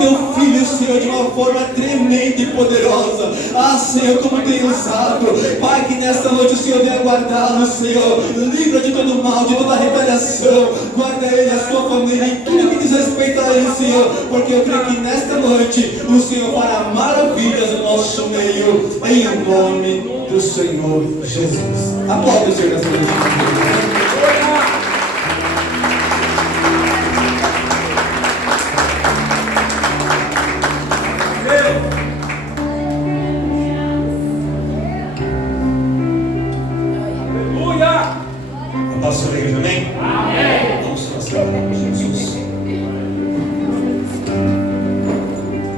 teu filho, Senhor, de uma forma tremenda e poderosa. Ah, Senhor, como tem usado. Pai, que nesta noite o Senhor venha guardá-lo, Senhor. Livra de todo mal, de toda retaliação. Guarda ele, a sua família, em tudo que diz respeito a ele, Senhor. Porque eu creio que nesta noite o Senhor fará maravilhas no nosso meio, em nome do Senhor Jesus. Aplaude o Senhor nessa noite. Pastor, amém? Amém. Vamos passar para Jesus.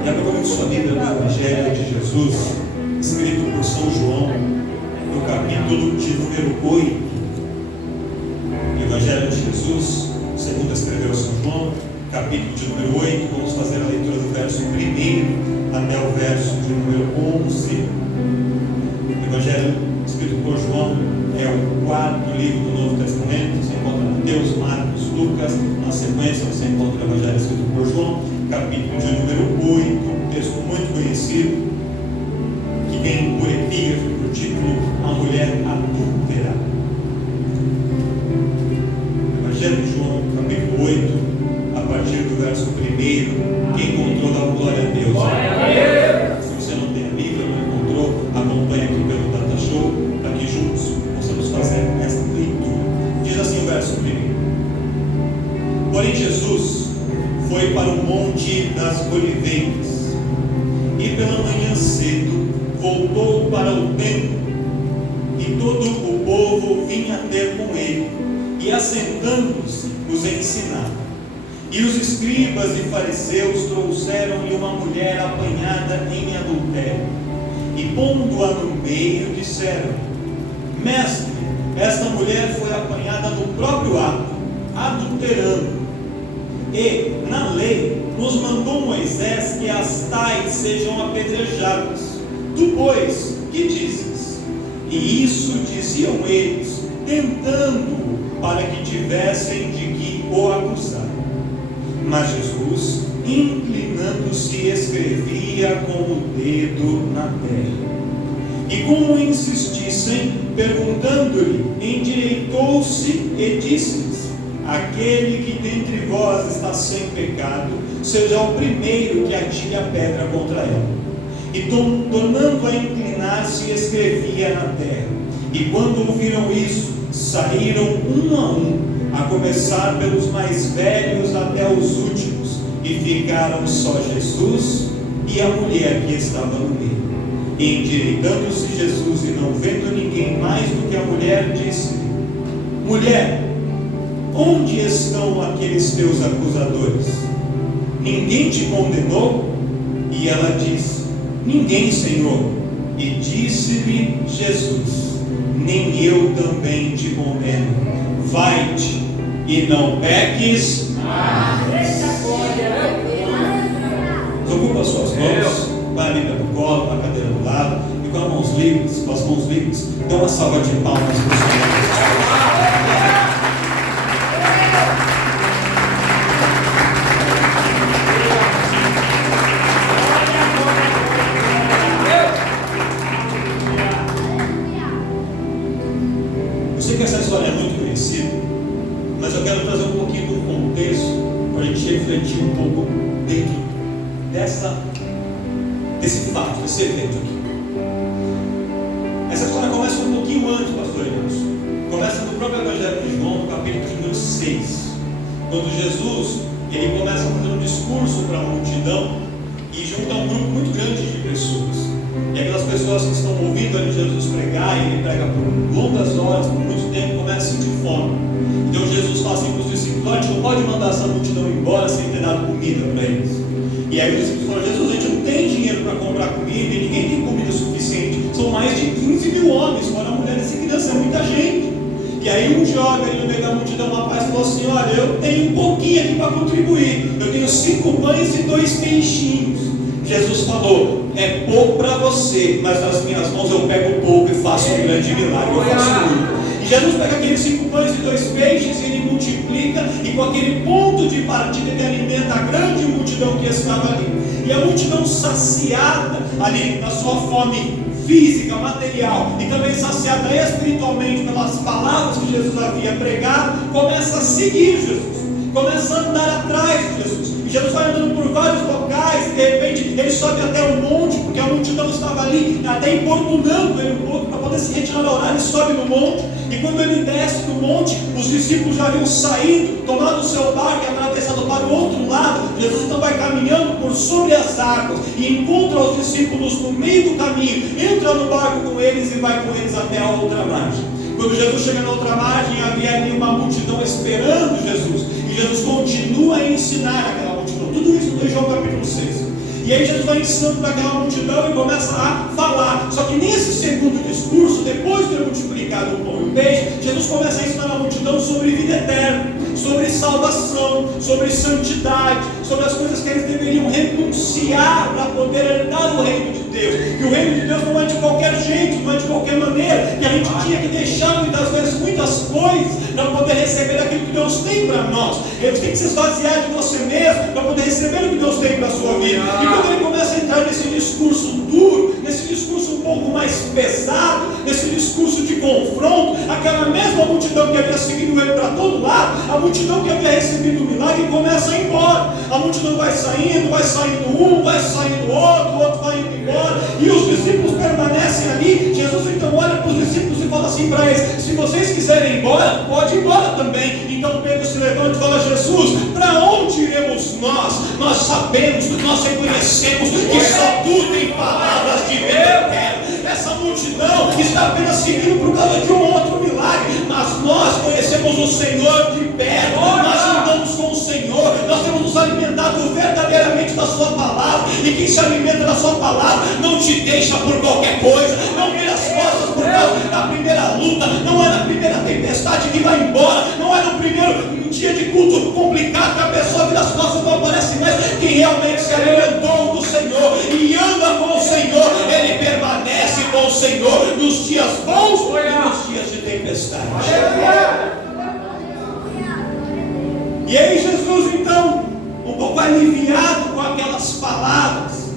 E abra comigo sua Bíblia no Evangelho de Jesus, escrito por São João, no capítulo de número 8. Evangelho de Jesus, segundo escreveu São João, capítulo de número 8. Vamos fazer a leitura do verso 1 até o verso de número 11. Evangelho escrito por João é o quarto livro do Novo Testamento. Você encontra Mateus, Marcos, Lucas. Na sequência você encontra o Evangelho escrito por João, capítulo de número 8, um texto muito conhecido, que tem por epígrafe, por título, A Mulher Adúltera. Evangelho de João, capítulo 8, a partir do verso 1. Quem encontrou, dá glória a Deus. Glória a Deus. Se você não tem a Bíblia, não encontrou, acompanhe aqui pelo Data Show, para que juntos possamos fazer esta leitura. Diz assim o verso 1. Porém Jesus foi para o Monte das Oliveiras, e pela manhã cedo voltou para o templo, e todo o povo vinha ter com ele, e assentando-se os ensinava. E os escribas e fariseus trouxeram-lhe uma mulher apanhada em adultério, e pondo-a no meio, disseram: Mestre, esta mulher foi apanhada no próprio ato, adulterando. E, na lei, nos mandou Moisés que as tais sejam apedrejadas. Tu, pois, que dizes? E isso diziam eles, tentando-o, para que tivessem de que o acusar. Mas Jesus, inclinando-se, escrevia com o dedo na terra. E como insistissem, perguntando-lhe, endireitou-se e disse-lhes: Aquele que dentre vós está sem pecado, seja o primeiro que atire a pedra contra ela. E tornando a inclinar-se, escrevia na terra. E quando ouviram isso, saíram um, a começar pelos mais velhos até os últimos, e ficaram só Jesus e a mulher que estava no meio. E endireitando-se Jesus e não vendo ninguém mais do que a mulher, disse: Mulher, onde estão aqueles teus acusadores? Ninguém te condenou? E ela disse: Ninguém, Senhor. E disse-lhe Jesus: Nem eu também te condeno. Vai-te e não peques mais. Ocupa as suas mãos, vai a Bíblia no colo, a cadeira do lado, e com as mãos livres, dá uma salva de palmas para o Senhor. Eu sei que essa história é muito conhecida, mas eu quero trazer um pouquinho do contexto para a gente refletir um pouco dentro desse fato, desse evento aqui. Essa história começa um pouquinho antes, pastor Inácio. Começa no próprio Evangelho de João, no capítulo número 6, quando Jesus ele começa a fazer um discurso para a multidão e junta um grupo muito grande de pessoas. E aquelas pessoas que estão ouvindo ali Jesus pregar, e ele prega por longas horas, por muito tempo, começam a sentir fome. Então Jesus fala assim para os discípulos: a gente não pode mandar essa multidão embora sem ter dado comida para eles. E aí os discípulos falam: Jesus, a gente não tem dinheiro para comprar comida e ninguém tem comida suficiente. São mais de 15 mil homens, fora mulheres e crianças, é muita gente. E aí um jovem ali no meio da multidão, um rapaz, falou assim: olha, eu tenho um pouquinho aqui para contribuir. Eu tenho 5 pães e 2 peixinhos. Jesus falou: é pouco para você, mas nas minhas mãos eu pego pouco e faço um grande milagre, eu faço muito. E Jesus pega aqueles 5 pães e 2 peixes e ele multiplica multiplica e com aquele ponto de partida ele alimenta a grande multidão que estava ali. E a multidão saciada ali na sua fome física, material e também saciada espiritualmente pelas palavras que Jesus havia pregado, começa a seguir Jesus, começa a andar atrás de Jesus. E Jesus vai andando por vários locais e de repente ele sobe até o monte, porque a multidão estava ali até importunando ele um pouco para poder se retirar da horário. Ele sobe no monte e quando ele desce do monte, os discípulos já haviam saído, tomado o seu barco e atravessado para o outro lado. Jesus então vai caminhando por sobre as águas e encontra os discípulos no meio do caminho, entra no barco com eles e vai com eles até a outra margem. Quando Jesus chega na outra margem, havia ali uma multidão esperando Jesus, e Jesus continua a ensinar aquela multidão. Tudo isso no João capítulo 6. E aí Jesus vai ensinando para aquela multidão e começa a falar. Só que nesse segundo discurso, depois de ter multiplicado o pão e o peixe, Jesus começa a ensinar a multidão sobre vida eterna, sobre salvação, sobre santidade, sobre as coisas que eles deveriam renunciar para poder herdar o reino de Deus. Que o reino de Deus não é de qualquer jeito, não é de qualquer maneira, que a gente tinha que deixar muitas vezes muitas coisas para poder receber aquilo que Deus tem para nós. Eles têm que se esvaziar de você mesmo para poder receber o que Deus tem para a sua vida. E quando ele começa a entrar nesse discurso duro, nesse discurso um pouco mais pesado, nesse discurso de confronto, aquela mesma multidão que havia seguido ele para todo lado, a multidão que havia recebido o milagre, começa a ir embora. A multidão vai saindo um, vai saindo outro, o outro vai indo embora, e os discípulos permanecem ali. Jesus então olha para os discípulos e fala assim para eles: se vocês quiserem ir embora, pode ir embora também. Então Pedro se levanta e fala: Jesus, para onde iremos nós? Nós sabemos, nós reconhecemos que só tu tem palavras de vida eterna. Essa multidão está apenas seguindo por causa de um outro milagre, mas nós conhecemos o Senhor de perto, nós andamos com o Senhor, nós temos nos alimentado verdadeiramente da sua palavra, e quem se alimenta da sua palavra não te deixa por qualquer coisa, não vira as costas por causa da primeira luta, não é na primeira tempestade que vai embora, não é no primeiro dia de culto complicado que a pessoa vira as costas, não aparece mais. Quem realmente se alimentou do Senhor e anda com o Senhor, ele permanece com o Senhor nos dias bons e nos dias de tempestade. E aí Jesus então, um pouco aliviado com aquelas palavras,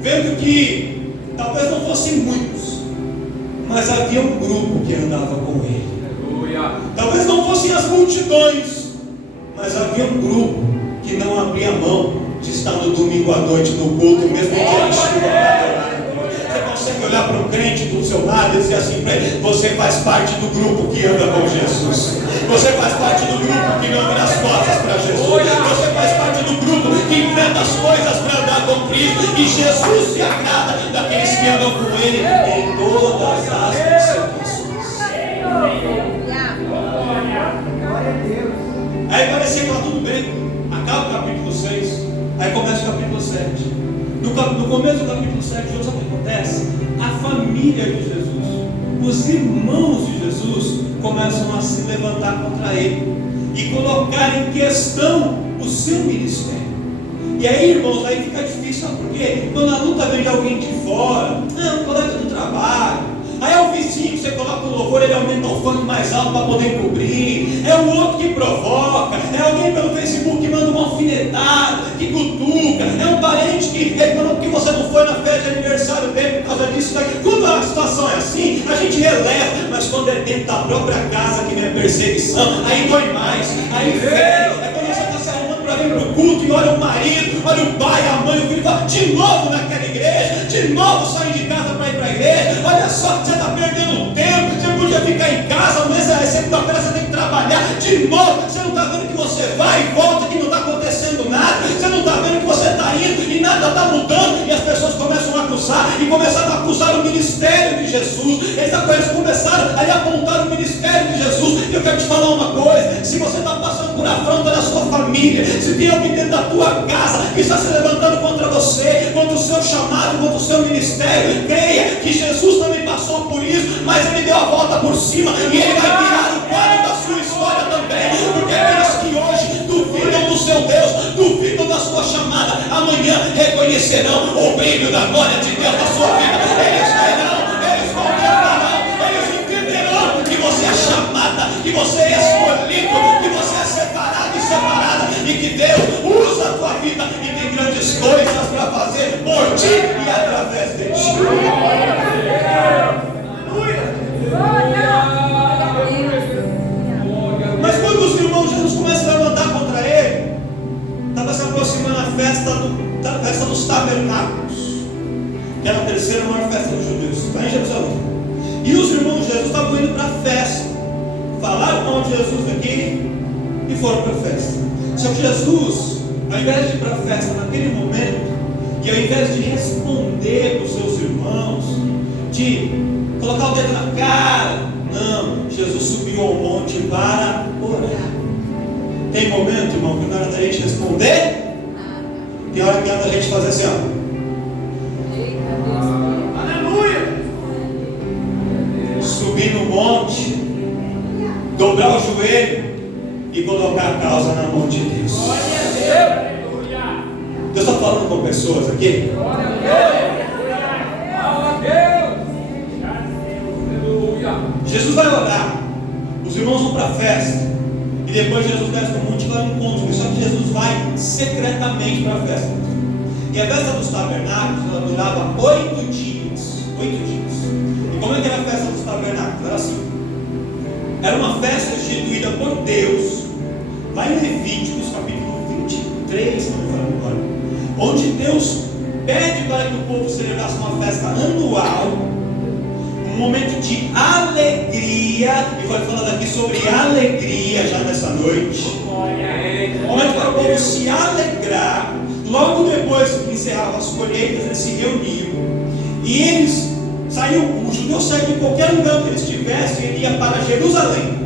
vendo que talvez não fossem muitos, mas havia um grupo que andava com ele. Talvez não fossem as multidões, mas havia um grupo que não abria mão de estar no domingo à noite no culto, mesmo dia de chuva. Você consegue olhar para um crente do seu lado e dizer assim para ele: você faz parte do grupo que anda com Jesus, você faz parte do grupo que não vira as costas para Jesus, você faz parte do grupo que enfrenta as coisas para andar com Cristo, e Jesus se agrada daqueles que andam com ele em todas as circunstâncias. Aí parecia que estava tudo bem, acaba o capítulo 6, aí começa o capítulo 7. No começo do capítulo 7, sabe o que acontece? A família de Jesus, os irmãos de Jesus, começam a se levantar contra ele e colocar em questão o seu ministério. E aí, irmãos, aí fica difícil, sabe por quê? Quando a luta vem de alguém de fora, um colega do trabalho, aí é o vizinho que você coloca o louvor, ele aumenta o fone mais alto para poder cobrir, é o outro que provoca, é alguém pelo Facebook que manda uma alfinetada, que cutuca, é um parente que reclama porque você não foi na festa de aniversário dele por causa disso daqui. Quando a situação é assim, a gente releva, mas quando é dentro da própria casa que vem a perseguição, aí dói mais, aí vem, é quando você está se arrumando para vir para o culto e olha o marido, olha o pai, a mãe, o filho, fala: de novo naquela igreja, de novo sair de casa para ir para a igreja, olha só que você está perdendo tempo, você podia ficar em casa, mas é segunda-feira você tem que trabalhar, de novo, você não está vendo que você vai e volta, que não está acontecendo nada, você não está vendo que você está indo e nada está mudando, e as pessoas começam a acusar, e começaram a acusar o ministério de Jesus, eles começaram a apontar o ministério de Jesus. E eu quero te falar uma coisa: se você está passando por afronta da sua família, se tem alguém dentro da tua casa que está se levantando contra você, contra o seu chamado, contra o seu ministério, creia que Jesus também passou por isso, mas ele deu a volta por cima, e ele vai virar o quadro da sua história também, porque aqueles que hoje duvidam do seu Deus, duvidam da sua chamada, amanhã reconhecerão o brilho da glória de Deus na sua vida. Eles verão, eles contemplarão, eles entenderão que você é chamada, que você é escolhido, que você é Deus usa a tua vida e tem grandes coisas para fazer por ti e através de ti. Mas quando os irmãos Jesus começam a levantar contra ele, estava se aproximando a festa dos tabernáculos, que era a terceira maior festa dos judeus, lá em Jerusalém. E os irmãos de Jesus estavam indo para a festa, falaram com o nome de Jesus aqui e foram para a festa. Só que Jesus, ao invés de ir para a festa naquele momento, e ao invés de responder para os seus irmãos, de colocar o dedo na cara, não, Jesus subiu ao monte para orar. Tem momento, irmão, que não era da gente responder, tem hora que é da gente fazer assim, ó. Subir no monte, dobrar o joelho e colocar a causa na mão de Deus. Deus está falando com pessoas aqui. Jesus vai orar, os irmãos vão para a festa, e depois Jesus desce no monte e vai ao encontro. Só que Jesus vai secretamente para a festa. E a festa dos tabernáculos ela durava 8 dias. 8 dias. E como é que era a festa dos tabernáculos? Era assim. Era uma festa instituída por Deus, lá em Levíticos, capítulo 23, se não me falha agora, onde Deus pede para que o povo celebrasse uma festa anual, um momento de alegria, e vai falando aqui sobre alegria já nessa noite, um momento para o povo se alegrar. Logo depois que encerravam as colheitas, eles se reuniam, e eles o judeu saiu de qualquer lugar que eles estivessem, ele ia para Jerusalém,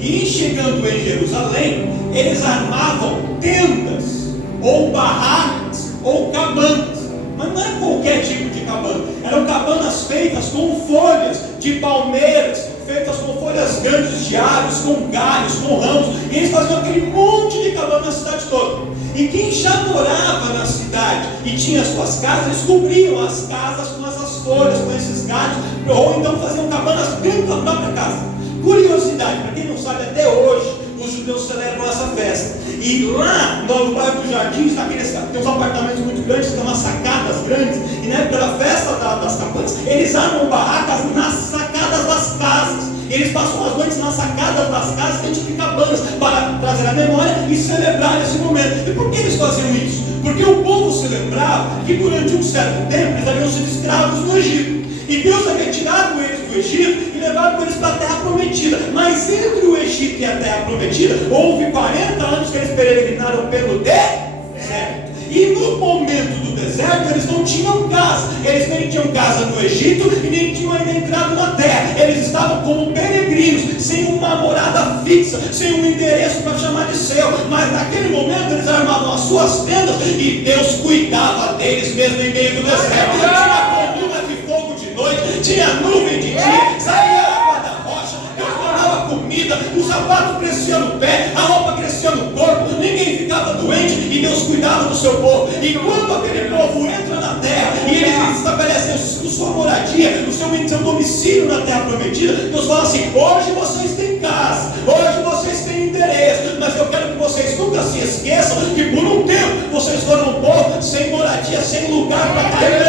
e chegando em Jerusalém, eles armavam tendas, ou barracas, ou cabanas, mas não era qualquer tipo de cabana, eram cabanas feitas com folhas de palmeiras, feitas com folhas grandes de árvores, com galhos, com ramos, e eles faziam aquele monte de cabana na cidade toda. E quem já morava na cidade e tinha suas casas, eles cobriam as casas com essas folhas, com esses galhos, ou então faziam cabanas dentro da própria casa. Curiosidade, para quem não sabe, até hoje os judeus celebram essa festa. E lá no bairro dos Jardins, tem uns apartamentos muito grandes, tem umas sacadas grandes, e na época da festa das cabanas, eles armam barracas nas sacadas das casas. Eles passam as noites nas sacadas das casas dentro de cabanas para trazer a memória e celebrar esse momento. E por que eles faziam isso? Porque o povo se lembrava que durante um certo tempo eles haviam sido escravos no Egito. E Deus havia tirado eles do Egito e levado eles para a terra prometida. Mas entre o Egito e a terra prometida houve 40 anos que eles peregrinaram pelo deserto. E no momento do deserto eles não tinham casa. Eles nem tinham casa no Egito e nem tinham ainda entrado na terra. Eles estavam como peregrinos, sem uma morada fixa, sem um endereço para chamar de seu. Mas naquele momento eles armavam as suas tendas e Deus cuidava deles mesmo em meio do deserto. Tinha coluna de fogo de noite, tinha nuvem de dia, saía água da rocha, Deus mandava comida, o sapato crescia no pé, a roupa crescia no corpo, ninguém ficava doente e Deus cuidava do seu povo. E quando aquele povo entra na terra e eles estabelecem a sua moradia, o seu domicílio na terra prometida, Deus fala assim: hoje vocês têm casa, hoje vocês têm endereço, mas eu quero que vocês nunca se esqueçam que por um tempo vocês foram um povo sem moradia, sem lugar para cair,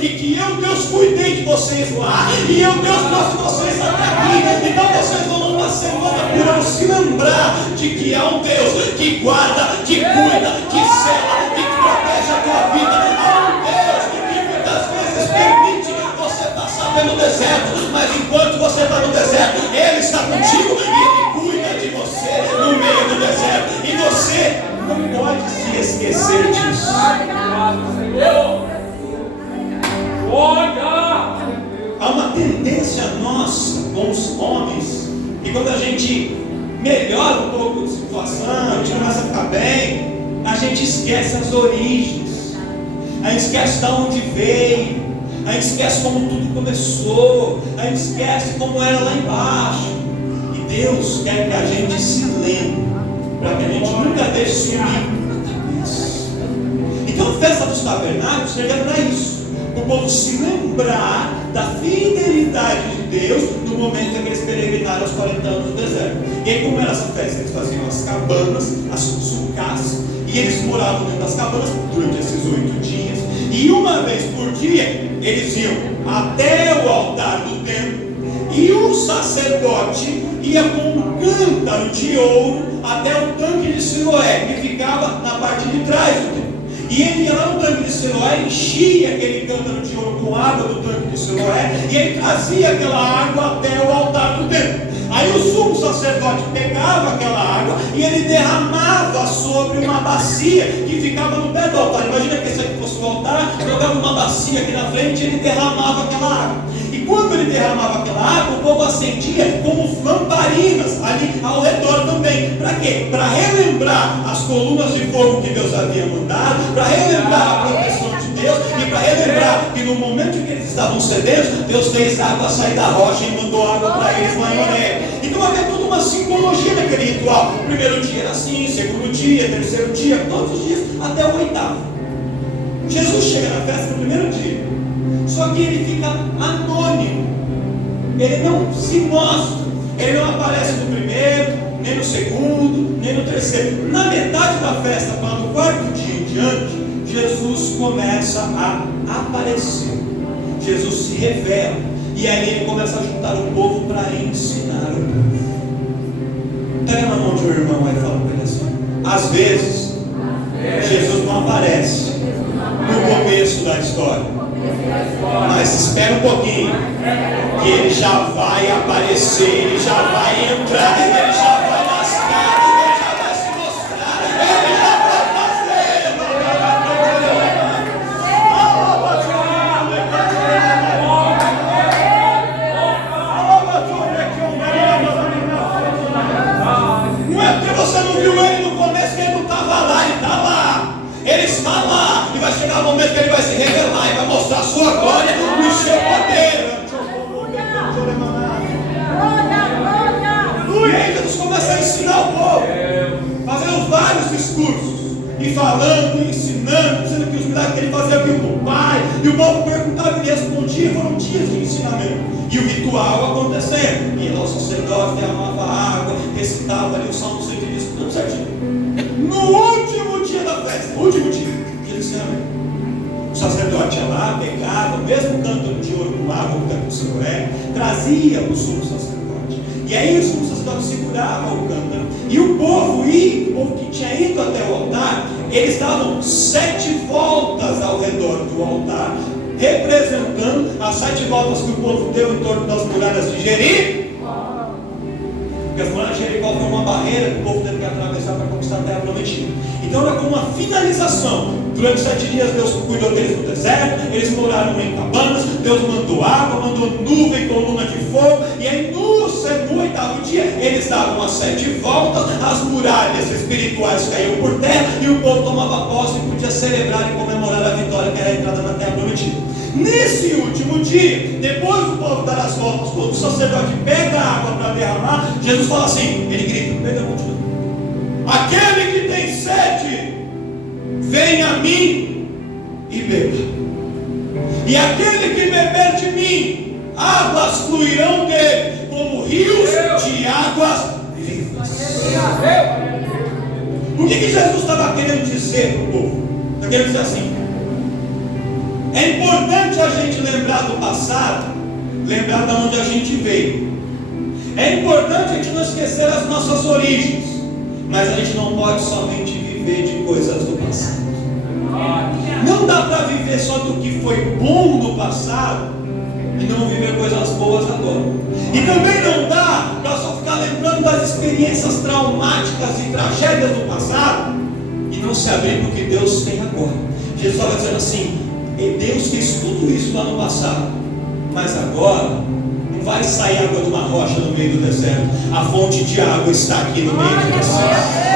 e que eu, Deus, cuidei de vocês lá, e eu, Deus, trouxe vocês até aqui. Então vocês vão uma semana por ano se lembrar de que há um Deus que guarda, que cuida, que cela, que protege a tua vida. Há um Deus que muitas vezes permite você passar pelo deserto, mas enquanto você está no deserto, Ele está contigo e Ele cuida de você no meio do deserto. E você não pode se esquecer disso. Há uma tendência nossa, com os homens, que quando a gente melhora um pouco a situação, a gente começa a ficar bem, a gente esquece as origens, a gente esquece de onde veio, a gente esquece como tudo começou, a gente esquece como era lá embaixo. E Deus quer que a gente se lembre, para que a gente nunca deixe sumir na cabeça. Então a festa dos tabernáculos serve para isso, para o povo se lembrar da fidelidade de Deus no momento em que eles peregrinaram aos 40 anos no deserto. E aí, como era essa festa? Eles faziam as cabanas, as sucás, E eles moravam dentro das cabanas durante esses 8 dias. E uma vez por dia, eles iam até o altar do templo. E o sacerdote ia com um cântaro de ouro até o tanque de Siloé, que ficava na parte de trás do templo. E ele ia lá no tanque de Siloé, enchia aquele cântaro de ouro com água do tanque de Siloé, e ele trazia aquela água até o altar do templo. Aí o sumo sacerdote pegava aquela água e ele derramava sobre uma bacia que ficava no pé do altar. Imagina que esse aqui fosse o altar, jogava uma bacia aqui na frente e ele derramava aquela água. E quando ele derramava aquela água, o povo acendia como lamparinas ali ao redor também. Para quê? Para relembrar as colunas de fogo que Deus havia mandado, para relembrar a proteção de Deus e para relembrar que no momento em que eles estavam sedentos, Deus fez água sair da rocha e mandou água para eles lá em Horebe. Então havia toda uma simbologia naquele ritual. O primeiro dia era assim, segundo dia, terceiro dia, todos os dias, até o 8º. Jesus chega na festa no primeiro dia, só que ele fica anônimo, ele não se mostra, ele não aparece no primeiro, nem no segundo, nem no terceiro. Na metade da festa, para o 4º dia em diante, Jesus começa a aparecer, Jesus se revela, e aí ele começa a juntar o povo para ensinar o povo. Pega na mão de um irmão e fala para ele assim: às vezes Jesus não aparece no começo da história, mas espera um pouquinho, que ele já vai aparecer, ele já vai entrar, ele já vai lascar, ele já vai se mostrar, ele já vai fazer. Não é porque você não viu ele no começo que ele não estava lá, ele está lá, ele está lá, e vai chegar o momento que ele vai se revelar e vai mostrar a sua glória e o seu poder. E aí Jesus começa a ensinar o povo, fazendo vários discursos, e falando, e ensinando, dizendo que os milagres que ele fazia vinham do Pai, e o povo perguntava e ele respondia. Foram dias de ensinamento, e o ritual acontecendo, e lá o sacerdote derramava água, recitava ali o Salmo 110, tudo certinho. No último dia da festa, no último dia de ensinamento, o sacerdote ia lá, pegava o mesmo cântaro de ouro com água, o cântaro de Siloé, trazia o sumo sacerdote. E aí o sumo sacerdote segurava o cântaro, e o povo que tinha ido até o altar, eles davam 7 voltas ao redor do altar, representando as 7 voltas que o povo deu em torno das muralhas de Jericó. Porque as muralhas de Jericó foi uma barreira que o povo teve que atravessar para conquistar a terra prometida. Então era como uma finalização. Durante 7 dias Deus cuidou deles no deserto, eles moraram em cabanas, Deus mandou água, mandou nuvem, coluna de fogo, e aí no 8º dia eles davam as 7 voltas, as muralhas espirituais caíam por terra, e o povo tomava posse e podia celebrar e comemorar a vitória que era a entrada na terra prometida. Nesse último dia, depois do povo dar as voltas, quando o sacerdote pega a água para derramar, Jesus fala assim, ele grita, pega a multidão: aquele que tem sede, venha a mim e beba. E aquele que beber de mim, águas fluirão dele, como rios de águas vivas. O que Jesus estava querendo dizer para o povo? Está querendo dizer assim: é importante a gente lembrar do passado, lembrar de onde a gente veio. É importante a gente não esquecer as nossas origens, mas a gente não pode somente viver de coisas do passado. Não dá para viver só do que foi bom no passado e não viver coisas boas agora. E também não dá para só ficar lembrando das experiências traumáticas e tragédias do passado e não se abrir para o que Deus tem agora. Jesus estava dizendo assim: Deus fez tudo isso lá no passado, mas agora não vai sair água de uma rocha no meio do deserto. A fonte de água está aqui no meio do deserto.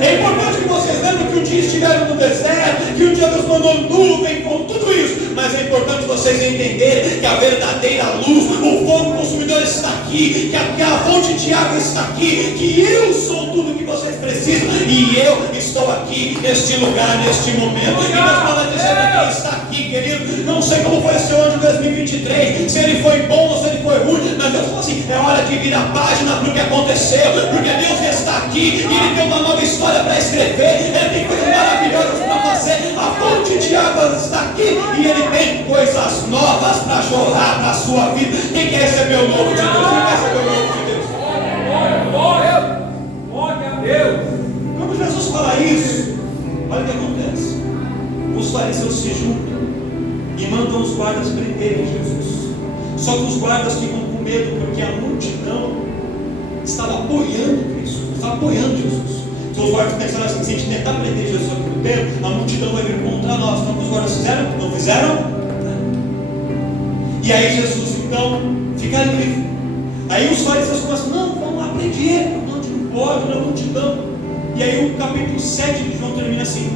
É importante que vocês lembrem que um dia estiveram no deserto, que um dia Deus mandou nuvem com tudo isso, mas é importante vocês entenderem que a verdadeira luz, o fogo consumidor está aqui, que a fonte de água está aqui, que eu sou tudo que vocês precisam, e eu estou aqui neste lugar, neste momento. E Deus manda dizer para quem está aqui, querido: não sei como foi esse ano de 2023, se ele foi bom ou se ele foi ruim, mas Deus falou assim: é hora de virar a página para o que aconteceu, porque Deus está aqui e Ele tem uma nova história para escrever, Ele tem coisas maravilhosas para fazer, a fonte de águas está aqui e Ele tem coisas novas para jorrar para a sua vida. Quem quer receber o novo de Deus? Quem quer receber o novo de Deus? Glória a Deus! Quando Jesus fala isso, olha o que acontece. Os fariseus se juntam e mandam os guardas prenderem Jesus. Só que os guardas ficam com medo porque a multidão estava apoiando Cristo, estava apoiando Jesus. Então os guardas pensaram assim: se a gente tentar prender Jesus aqui no templo, a multidão vai vir contra nós. Então o que os guardas fizeram? Não fizeram? E aí Jesus então fica livre. Aí os fariseus começam: não, vamos lá prender, não pode, na multidão. E aí o capítulo 7 de João termina assim: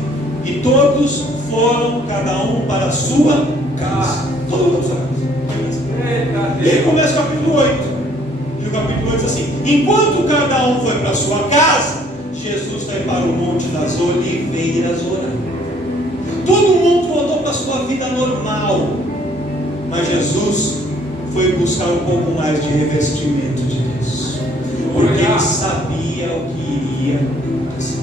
e todos foram, cada um para a sua casa. Todo mundo para a sua casa. E aí começa o capítulo 8. E o capítulo 8 diz assim: enquanto cada um foi para a sua casa, Jesus foi para o Monte das Oliveiras orar. Todo mundo voltou para a sua vida normal, mas Jesus foi buscar um pouco mais de revestimento de Deus, porque Ele sabia o que iria acontecer.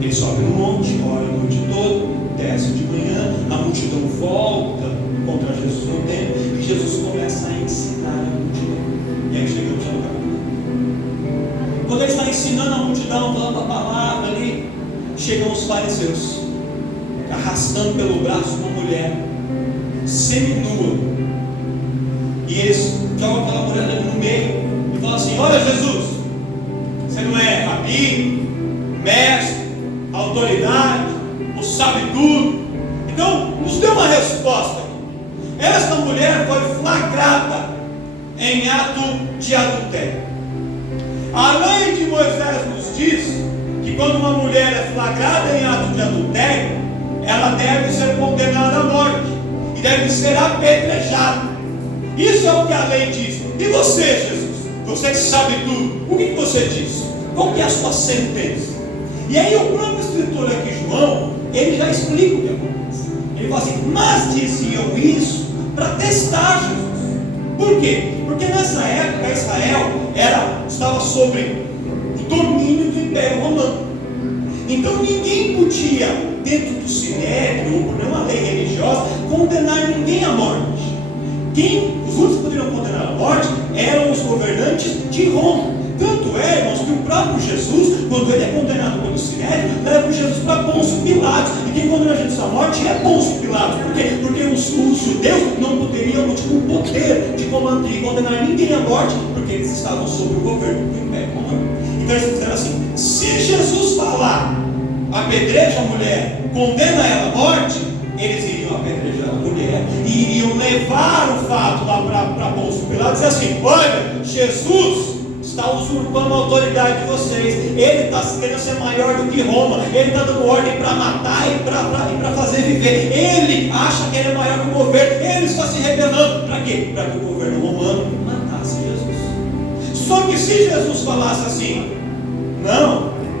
Ele sobe no monte, ora a noite toda, desce de manhã, a multidão volta contra Jesus no templo, e Jesus começa a ensinar a multidão. E aí chegamos no capítulo. Quando Ele está ensinando a multidão, falando a palavra ali, chegam os fariseus, arrastando pelo braço uma mulher seminua, e eles jogam aquela mulher ali no meio e falam assim: olha Jesus, você não é rabi, mestre, autoridade, não sabe tudo, então nos dê uma resposta. Esta mulher foi flagrada em ato de adultério. A lei de Moisés nos diz que quando uma mulher é flagrada em ato de adultério, ela deve ser condenada à morte e deve ser apedrejada. Isso é o que a lei diz. E você, Jesus, você que sabe tudo, o que você diz? Qual que é a sua sentença? E aí o próprio escritor aqui, João, ele já explica o que acontece. Ele fala assim: mas diziam isso para testar Jesus. Por quê? Porque nessa época Israel estava sob o domínio do Império Romano. Então ninguém podia, dentro do sinédrio ou por nenhuma lei religiosa, condenar ninguém à morte. Os únicos que poderiam condenar à morte eram os governantes de Roma. Tanto é, irmãos, que o próprio Jesus, quando ele é condenado pelo sinédrio, leva Jesus para Pôncio Pilatos. E quem condena Jesus à morte é Pôncio Pilatos. Por quê? Porque os judeus não poderiam, não tinham o poder de condenar ninguém à morte, porque eles estavam sob o governo do Império Romano. Então eles disseram assim: se Jesus falar, apedreja a mulher, condena ela à morte, eles iriam apedrejar a mulher e iriam levar o fato lá para Pôncio Pilatos e dizer assim: olha, Jesus está usurpando a autoridade de vocês, ele está querendo ser maior do que Roma, ele está dando ordem para matar e para fazer viver, ele acha que ele é maior que o governo, ele está se rebelando. Para quê? Para que o governo romano matasse Jesus. Só que se Jesus falasse assim: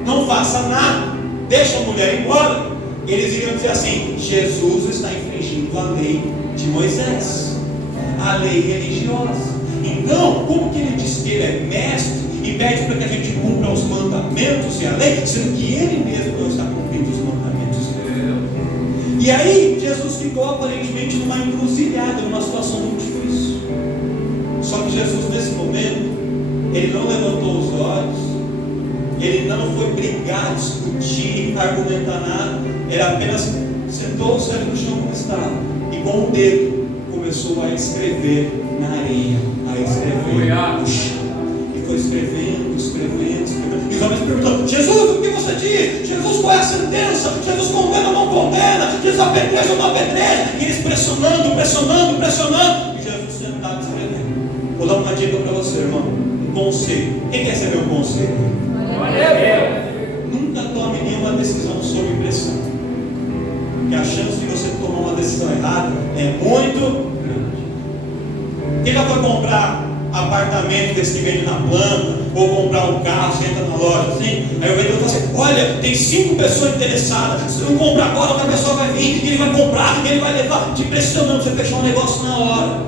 não faça nada, deixa a mulher embora, eles iriam dizer assim: Jesus está infringindo a lei de Moisés, a lei religiosa. Então, como que ele diz que ele é mestre e pede para que a gente cumpra os mandamentos e a lei, sendo que ele mesmo não está cumprindo os mandamentos e a lei? E aí, Jesus ficou aparentemente numa encruzilhada, numa situação muito difícil. Só que Jesus, nesse momento, ele não levantou os olhos, ele não foi brigar, discutir, argumentar nada, ele apenas sentou o cérebro no chão como estava e com o dedo começou a escrever na areia, a escrever no chão. E foi escrevendo. E os homens perguntando: Jesus, o que você diz? Jesus, qual é a sentença? Jesus condena ou não condena? Jesus apedreja ou não apedreja? E eles pressionando. E Jesus sentado escrevendo. Vou dar uma dica para você, irmão. Um conselho. Quem quer saber um conselho? Nunca tome nenhuma decisão sob pressão, porque a chance de você tomar uma decisão errada é muito grande. Quem já foi comprar apartamento desse que vende na planta, ou comprar um carro, você entra na loja assim, aí o vendedor fala assim: olha, tem 5 pessoas interessadas, se não comprar agora, outra pessoa vai vir, ele vai comprar, ele vai levar, te pressionando, você fechar um negócio na hora.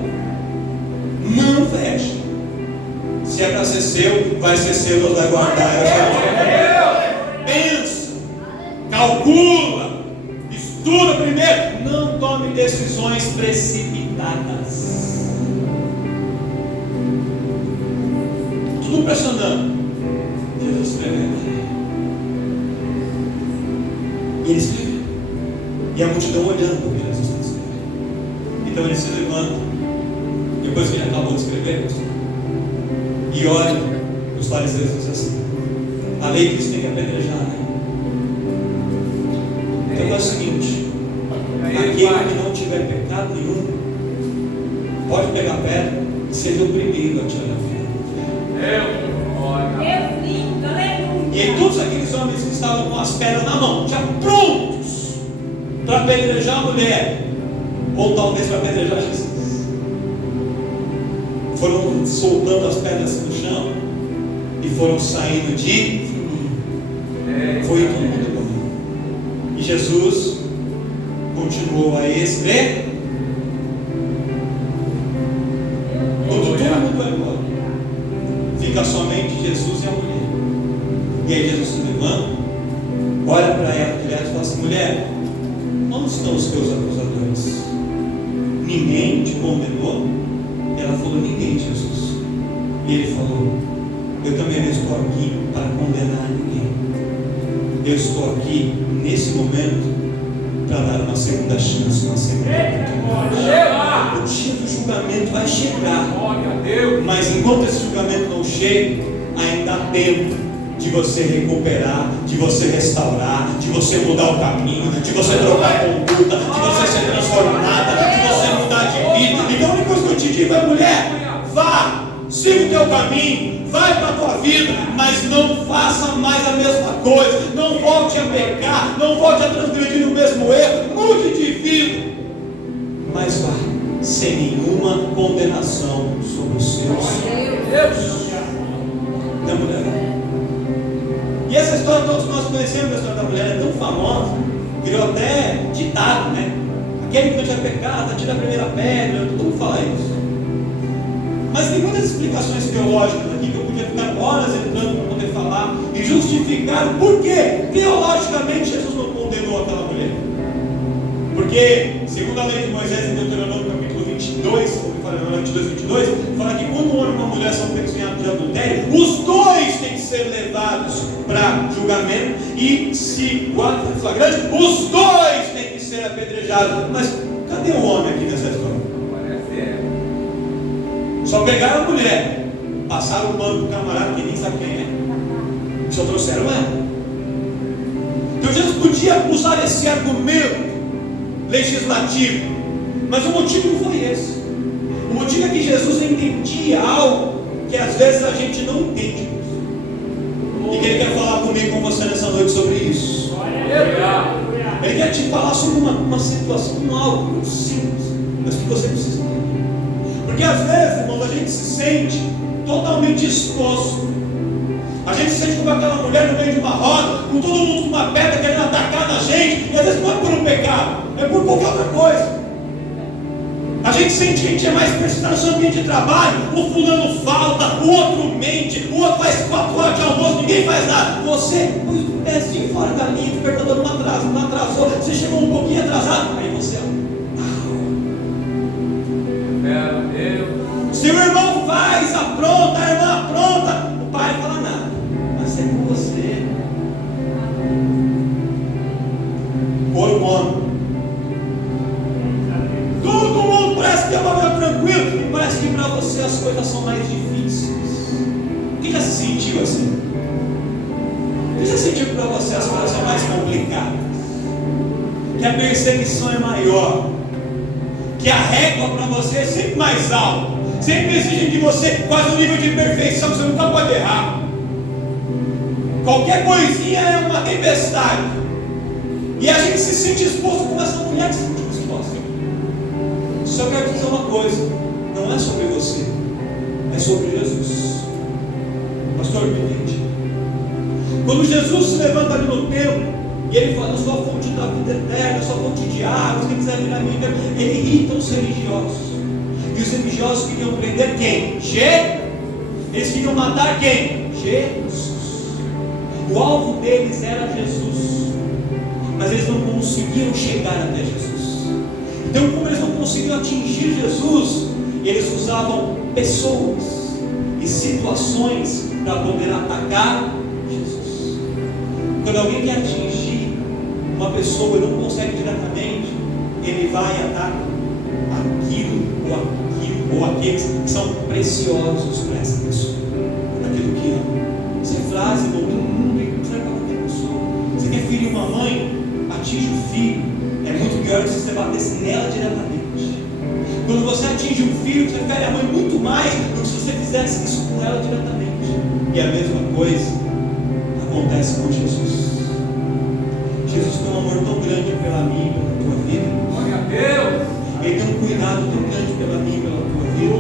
Não fecha. Se é para ser seu, vai ser seu, Deus vai guardar. Pensa, calcula, estuda primeiro. Não tome decisões precipitadas. Tudo pressionando. Jesus escreveu. E ele escreveu. E a multidão olhando o que Jesus está escrevendo. Então ele se levanta, depois que ele acabou de escrever, e olha os fariseus e diz assim: a lei diz que tem que apedrejar, né? Então é o seguinte: aquele que não tiver pecado nenhum, pode pegar pedra e seja oprimido a tirar a vida. E aí todos aqueles homens que estavam com as pedras na mão, já prontos para apedrejar a mulher, ou talvez para apedrejar Jesus, foram soltando as pedras no chão e foram saindo de foi todo mundo embora. E Jesus continuou a escrever. Quando todo mundo vai embora, fica somente Jesus e a mulher. E aí Jesus se levanta, olha para ela direto e fala assim: mulher, onde estão os teus acusadores? Ninguém te condenou? Ela falou: ninguém, Jesus. E ele falou: eu também não estou aqui para condenar ninguém. Eu estou aqui nesse momento para dar uma segunda chance, uma segunda oportunidade. O dia do julgamento vai chegar, mas enquanto esse julgamento não chega, ainda há tempo de você recuperar, de você restaurar, de você mudar o caminho, de você trocar a conduta, de você ser transformada, de você mudar de vida. Então a única coisa que eu te digo é: mulher, vá, siga o teu caminho, vai para a tua vida, mas não faça mais a mesma coisa, não volte a pecar, não volte a transgredir o mesmo erro, mude de vida, mas vá, sem nenhuma condenação sobre os seus. Então, mulher, e essa história todos nós conhecemos, a história da mulher é tão famosa, virou até ditado, né? Aquele que não tinha pecado, atira a primeira pedra, todo mundo fala isso. Mas tem muitas explicações teológicas aqui que eu podia ficar horas entrando para poder falar e justificar por que teologicamente Jesus não condenou aquela mulher. Porque, segundo a lei de Moisés em Deuteronômio capítulo 22, fala que quando um homem e uma mulher são pegos em ato de adultério, os dois têm que ser levados para julgamento, e se o ato é flagrante, os dois têm que ser apedrejados. Mas cadê o homem aqui nessa história? Só pegaram a mulher, passaram o pano para o camarada que nem sabe quem é, só trouxeram ela. Então Jesus podia usar esse argumento legislativo, mas o motivo não foi esse. O motivo é que Jesus entendia algo que às vezes a gente não entende, e que Ele quer falar comigo, com você nessa noite sobre isso. Ele quer te falar sobre uma situação, algo muito simples, mas que você precisa entender. Porque às vezes, irmãos, a gente se sente totalmente exposto. A gente se sente como aquela mulher no meio de uma roda, com todo mundo com uma pedra querendo atacar na gente, e às vezes não é por um pecado, é por qualquer outra coisa. A gente sente que a gente é mais persistente no seu ambiente de trabalho. O fulano falta, o outro mente, o outro faz 4 horas de almoço, ninguém faz nada. Você pôs o pezinho fora da linha, o despertador não atrasou, você chegou um pouquinho atrasado, aí você se o irmão faz, apronta, a irmã apronta, o pai não fala nada, mas é com você. Por quando todo mundo parece que é uma vida tranquila, e parece que para você as coisas são mais difíceis. Quem já se sentiu assim? Quem já sentiu que para você as coisas são mais complicadas? Que a perseguição é maior, que a régua para você é sempre mais alta, sempre exige de você quase um nível de perfeição que você nunca pode errar. Qualquer coisinha é uma tempestade, e a gente se sente exposto como essa mulher se sentiu exposta. Só quero dizer uma coisa: não é sobre você, é sobre Jesus. Pastor, me entende? Quando Jesus se levanta ali no templo e ele fala: eu sou a fonte da vida eterna, eu sou a fonte de águas, quem quiser vir a mim, ele irrita os religiosos. E os religiosos queriam prender quem? Jesus. Eles queriam matar quem? Jesus. O alvo deles era Jesus, mas eles não conseguiam chegar até Jesus. Então, como eles não conseguiam atingir Jesus, eles usavam pessoas e situações para poder atacar Jesus. Quando alguém quer atingir uma pessoa e não consegue diretamente, ele vai atacar aquilo ou aqueles que são preciosos para essa pessoa, aquilo que ama. Essa é frase do mundo e serve para qualquer pessoa. Você quer ferir uma mãe, atinge o filho, é muito pior que se você batesse nela diretamente. Quando você atinge um filho, você fere a mãe muito mais do que se você fizesse isso com ela diretamente. E a mesma coisa acontece com Jesus. Jesus tem um amor tão grande pela minha e pela tua vida. Glória a Deus. Ele tem um cuidado tão grande pela minha e pela tua vida,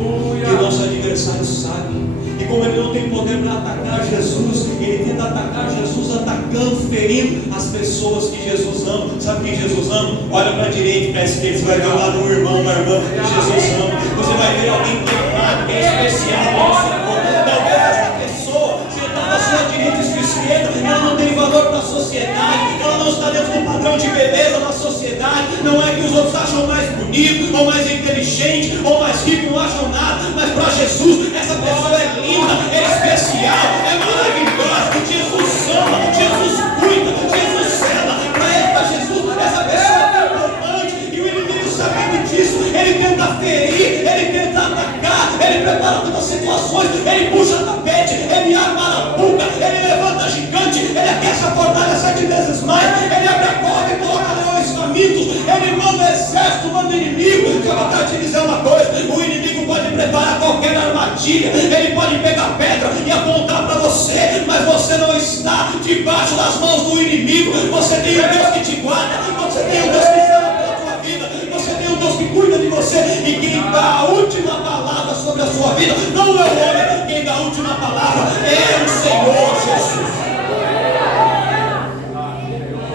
que o nosso adversário sabe. E como ele não tem poder para atacar Jesus, ele tenta atacar Jesus atacando, ferindo as pessoas que Jesus ama. Sabe quem Jesus ama? Olha para a direita e para a esquerda, você vai ver lá no irmão, uma irmã que Jesus ama. Você vai ver alguém que é amado, que é especial no Senhor. Talvez essa pessoa, sentada à sua direita e à sua esquerda, ela não tem valor para a sociedade, ela não está dentro do padrão de beleza da sociedade. Não é que os outros acham mais bonito, ou mais inteligente, ou mais rico, não acham nada, mas para Jesus, essa pessoa é linda, é especial, é maravilhosa. Jesus ama, Jesus cuida, Jesus cela. Para Jesus, essa pessoa é importante, e o inimigo, sabendo disso, ele tenta ferir, ele tenta atacar, ele prepara todas as situações, ele puxa tapete, ele arma a arapuca, ele levanta gigante, ele aquece a fornalha 7 vezes mais, ele abre a cova e coloca leões famintos, ele manda exército, manda inimigo. Eu vou te dizer uma coisa: o inimigo pode preparar qualquer armadilha, ele pode pegar pedra e apontar para você, mas você não está debaixo das mãos do inimigo. Você tem um Deus que te guarda, você tem um Deus que zela pela tua vida, você tem um Deus que cuida de você, e quem dá a última palavra sobre a sua vida não é o homem, quem dá a última palavra é o Senhor Jesus.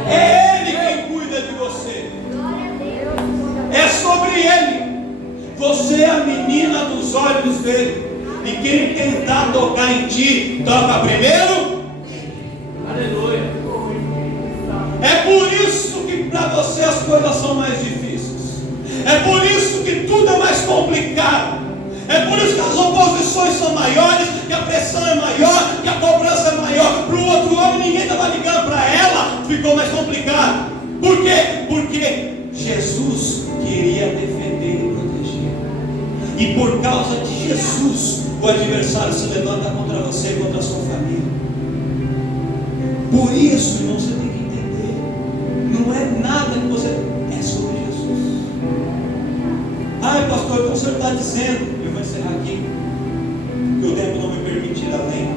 É Ele quem cuida de você, é sobre Ele. Você é a menina dos olhos dele, e quem tentar tocar em ti, toca primeiro. Aleluia. É por isso que para você as coisas são mais difíceis, é por isso que tudo é mais complicado, é por isso que as oposições são maiores, que a pressão é maior, que a cobrança é maior. Para o outro homem ninguém estava ligando, para ela ficou mais complicado. Por quê? Porque Jesus queria defender e proteger, e por causa de Jesus o adversário se levanta contra você e contra a sua família. Por isso, irmão, você tem que entender, não é nada que você é sobre Jesus. Ai, pastor, então o senhor está dizendo, eu vou encerrar aqui, que o tempo não me permite ir além.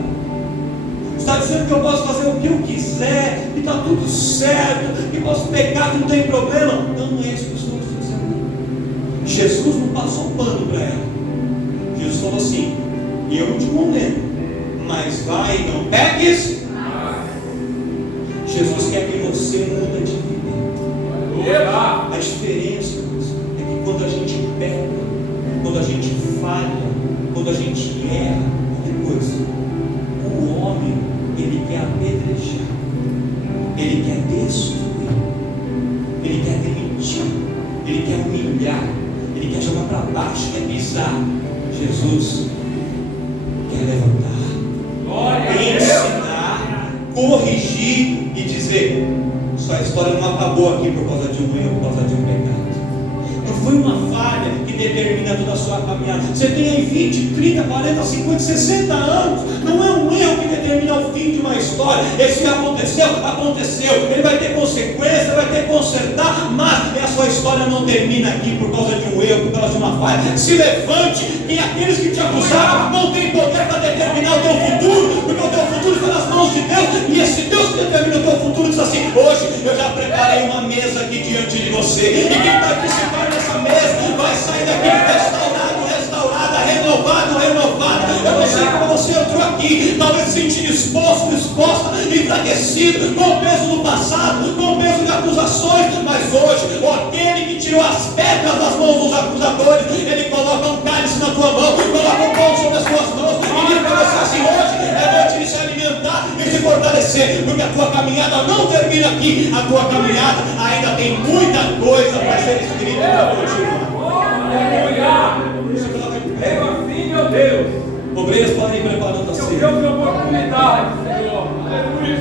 Está dizendo que eu posso fazer o que eu quiser, que está tudo certo, que posso pecar, que não tem problema. Não é isso que eu estou dizendo. Jesus não passou pano para ela. Jesus falou assim: eu não te condeno, mas vai e não peques. Jesus quer que você mude de vida. A diferença é que quando a gente peca, quando a gente falha, quando a gente erra qualquer coisa, o homem, ele quer apedrejar, ele quer destruir, ele quer demitir, ele quer humilhar, ele quer jogar para baixo, quer pisar. Jesus quer levantar, ensinar, corrigir e dizer: sua história não acabou aqui por causa de um erro, por causa de um pecado. Não foi uma falha que determina toda a sua caminhada. Você tem aí 20, 30, 40, 50, 60 anos. Não é um erro que determina o fim de uma história. Esse aconteceu, aconteceu. Ele vai ter consequência, vai ter que consertar, mas a sua história não termina aqui por causa de um erro, por causa de uma falha. Se levante, e aqueles que te acusaram não têm poder para determinar o teu futuro, porque o teu futuro está nas mãos de Deus, e esse Deus que determina o teu futuro diz assim: hoje eu já preparei uma mesa aqui diante de você, e quem participar dessa mesa vai sair daqui restaurado, restaurada, renovado, renovada. Eu não sei como você entrou aqui, talvez se sentir exposto, exposta, enfraquecido, com o peso do passado, com o peso de acusações, mas hoje, aquele que tirou as pedras das mãos dos acusadores, ele coloca um cálice na tua mão, coloca um pão sobre as tuas mãos, e diz para você: fortalecer, porque a tua caminhada não termina aqui. A tua caminhada ainda tem muita coisa para ser escrita para continuar. Aleluia. Eu assim, meu Deus. Obreiras podem ir preparando a Eu ceia. vi a oportunidade, Senhor. Aleluia.